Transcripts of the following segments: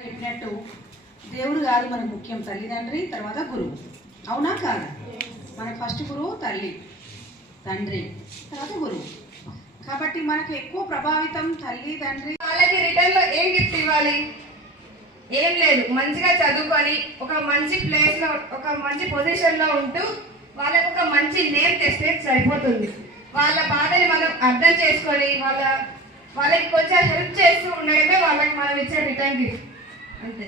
చెప్పినట్టు దేవుడు కాదు మనకు ముఖ్యం, తల్లిదండ్రి తర్వాత గురువు. అవునా కాదా? మనకు ఫస్ట్ గురువు తల్లి, తండ్రి, తర్వాత గురువు. కాబట్టి మనకు ఎక్కువ ప్రభావితం తల్లి తండ్రి. వాళ్ళకి రిటర్న్ లో ఏం గిఫ్ట్ ఇవ్వాలి? ఏం లేదు, మంచిగా చదువుకొని ఒక మంచి ప్లేస్ లో ఒక మంచి పొజిషన్ లో ఉంటూ వాళ్ళకు ఒక మంచి నేమ్ తెస్తే సరిపోతుంది. వాళ్ళ బాధని మనం అర్థం చేసుకొని వాళ్ళకి కొంచెం హెల్ప్ చేస్తూ ఉండడమే వాళ్ళకి మనం ఇచ్చే రిటర్న్ గిఫ్ట్. అంతే.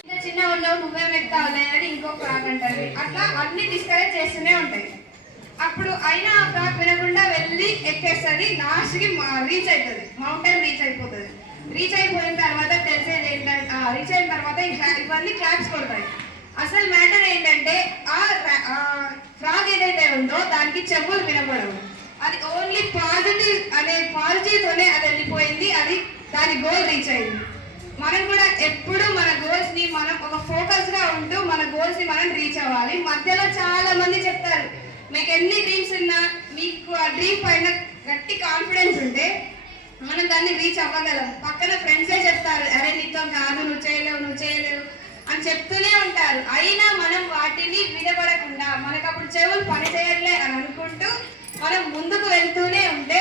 ఇంకా చిన్న ఉన్నావు నువ్వేం ఎక్కావులే అని ఇంకో ఫ్రాక్ అంటారు. అట్లా అన్ని డిస్కరేజ్ చేస్తూనే ఉంటాయి. అప్పుడు అయినా ఆ ఫ్రాక్ వినకుండా వెళ్ళి ఎక్కేస్తుంది, లాస్ట్కి రీచ్ అవుతుంది, మౌంటైన్ రీచ్ అయిపోతుంది. రీచ్ అయిపోయిన తర్వాత తెలిసేది ఏంటంటే రీచ్ అయిన తర్వాత ఇవన్నీ క్లాప్స్ కొడతాయి. అసలు మ్యాటర్ ఏంటంటే ఆ ఫ్రాగ్ ఏదైతే ఉందో దానికి చెవులు వినపడవు. అది ఓన్లీ పాజిటివ్తోనే అది వెళ్ళిపోయింది, అది దాని గోల్ రీచ్ అయింది. మనం కూడా ఎప్పుడు మన గోల్స్ ని మనం ఒక ఫోకస్ గా ఉంటూ మన గోల్స్ ని మనం రీచ్ అవ్వాలి. మధ్యలో చాలా మంది చెప్తారు, మీకు ఎన్ని డ్రీమ్స్ ఉన్నా మీకు ఆ డ్రీమ్ పైన గట్టి కాన్ఫిడెన్స్ ఉంటే మనం దాన్ని రీచ్ అవ్వగలం. పక్కన ఫ్రెండ్సే చెప్తారు, అరే నీతో కాదు, నువ్వు చేయలేవు అని చెప్తూనే ఉంటారు. అయినా మనం వాటిని వినపడకుండా మనకు అప్పుడు చెవులు పని చేయట్లే అని అనుకుంటూ మనం ముందుకు వెళ్తూనే ఉంటే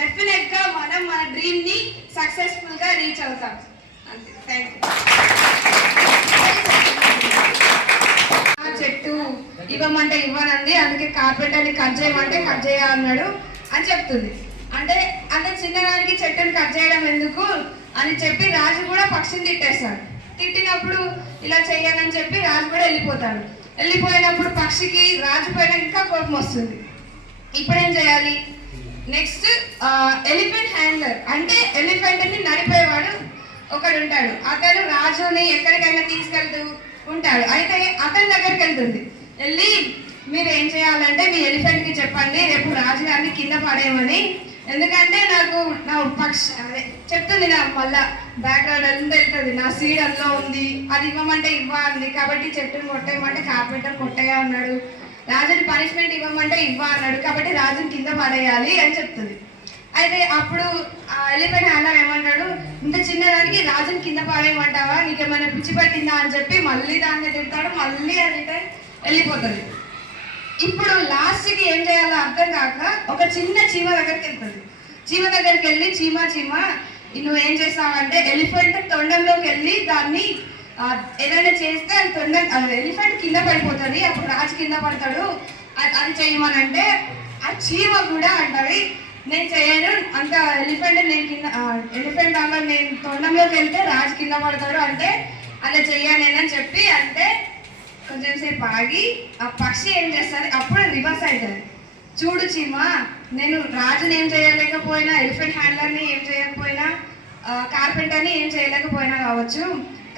డెఫినెట్ గా మనం మన డ్రీమ్ ని సక్సెస్ఫుల్ గా రీచ్ అవుతాం. చెట్టు ఇవ్వమంటే ఇవ్వనంది, అందుకే కార్పెంటర్ని కట్ చేయమంటే కట్ చేయాలన్నాడు అని చెప్తుంది. అంటే అంత చిన్నదానికి చెట్టుని కట్ చేయడం ఎందుకు అని చెప్పి రాజు కూడా పక్షిని తిట్టేస్తాడు. తిట్టినప్పుడు ఇలా చెయ్యాలని చెప్పి రాజు కూడా వెళ్ళిపోతాడు. వెళ్ళిపోయినప్పుడు పక్షికి రాజు పైన ఇంకా కోపం వస్తుంది. ఇప్పుడేం చేయాలి? నెక్స్ట్ ఎలిఫెంట్ హ్యాండ్లర్, అంటే ఎలిఫెంట్ ని నడిపేవాడు ఒకడు ఉంటాడు. అతను రాజుని ఎక్కడికైనా తీసుకెళ్తూ ఉంటాడు. అయితే అతని దగ్గరికి వెళ్తుంది. వెళ్ళి మీరు ఏం చేయాలంటే మీ ఎలిఫెంట్ కి చెప్పండి రేపు రాజుగారిని కింద పడేయమని, ఎందుకంటే నాకు నా అదే చెప్తుంది, నా మళ్ళా బ్యాక్గ్రౌండ్ అంతా వెళ్తుంది, నా సీడ్ అందులో ఉంది, అది ఇవ్వమంటే ఇవ్వాలి, కాబట్టి చెట్టుని కొట్టేయమంటే కార్పెంటర్ కొట్టేయా అన్నాడు, రాజుని పనిష్మెంట్ ఇవ్వమంటే అన్నాడు, కాబట్టి రాజుని కింద పడేయాలి అని చెప్తుంది. అయితే అప్పుడు ఆ ఎలిఫెంట్ హ్యాండ్లర్ ఏమన్నాడు, ఇంత చిన్నదానికి రాజుని కింద పడేయమంటావా, నీకేమైనా పిచ్చి పట్టిందా అని చెప్పి మళ్ళీ దాన్ని తిడతాడు. మళ్ళీ అది వెళ్ళిపోతుంది. ఇప్పుడు లాస్ట్కి ఏం చేయాలో అర్థం కాక ఒక చిన్న చీమ దగ్గరికి వెళ్తుంది. చీమ దగ్గరికి వెళ్ళి చీమ నువ్వు ఏం చేస్తావంటే ఎలిఫెంట్ తొండంలోకి వెళ్ళి దాన్ని ఏదైనా చేస్తే అది ఎలిఫెంట్ కింద పడిపోతుంది, అప్పుడు రాజు కింద పడతాడు, అది చేయమనంటే ఆ చీమ కూడా అంటది నేను చేయను, అంత ఎలిఫెంట్ దాంట్లో నేను తొండంలోకి వెళ్తే రాజు కింద పడతాడు, అంటే అలా చెయ్యాలని చెప్పి అంటే కొంచెం సేపు ఆగి ఆ పక్షి ఏం చేస్తుంది, అప్పుడు రివర్స్ అవుతుంది. చూడు చీమ, నేను రాజుని ఏం చేయలేకపోయినా, ఎలిఫెంట్ హ్యాండ్లర్ని ఏం చేయకపోయినా, కార్పెంటర్ని ఏం చేయలేకపోయినా కావచ్చు,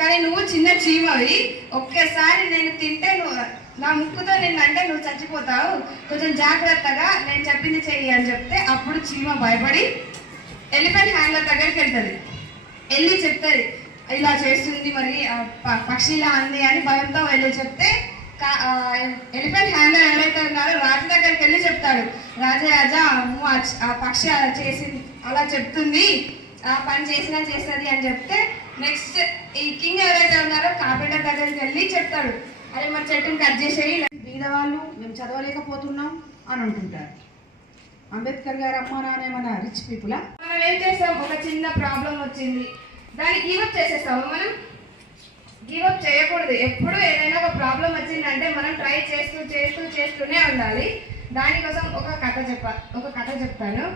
కానీ నువ్వు చిన్న చీమవి, ఒక్కసారి నేను తింటే నువ్వు నా ముక్కుతో నిన్నంటే నువ్వు చచ్చిపోతావు, కొంచెం జాగ్రత్తగా నేను చెప్పింది చెయ్యి అని చెప్తే అప్పుడు చీమ భయపడి ఎలిఫెంట్ హ్యాండ్లర్ దగ్గరికి వెళ్తుంది. వెళ్ళి చెప్తుంది ఇలా చేస్తుంది, మరి పక్షిలా అంది అని భయంతో వెళ్ళి చెప్తే ఎలిఫెంట్ హ్యాండ్లర్ ఎవరైతే ఉన్నారో రాజు దగ్గరికి వెళ్ళి చెప్తాడు, రాజా ఆ పక్షి అలా చేసింది, అలా చెప్తుంది, ఆ పని చేస్తుంది అని చెప్తే నెక్స్ట్ ఈ కింగ్ ఎవరైతే ఉన్నారో కార్పెంటర్ దగ్గరికి వెళ్ళి చెప్తాడు, అరే మరి చెట్టుని కట్ చేసేయి, బీదవాళ్ళు మేము చదవలేకపోతున్నాం అని అంటుంటారు. అంబేద్కర్ గారు అమ్మ నాన్న ఏమన్నా రిచ్ పీపులా? మనం ఏం చేస్తాం, ఒక చిన్న ప్రాబ్లం వచ్చింది దాన్ని గివప్ చేసేస్తాము. మనం గివప్ చేయకూడదు. ఎప్పుడు ఏదైనా ఒక ప్రాబ్లం వచ్చిందంటే మనం ట్రై చేస్తూనే ఉండాలి. దానికోసం ఒక కథ చెప్తాను.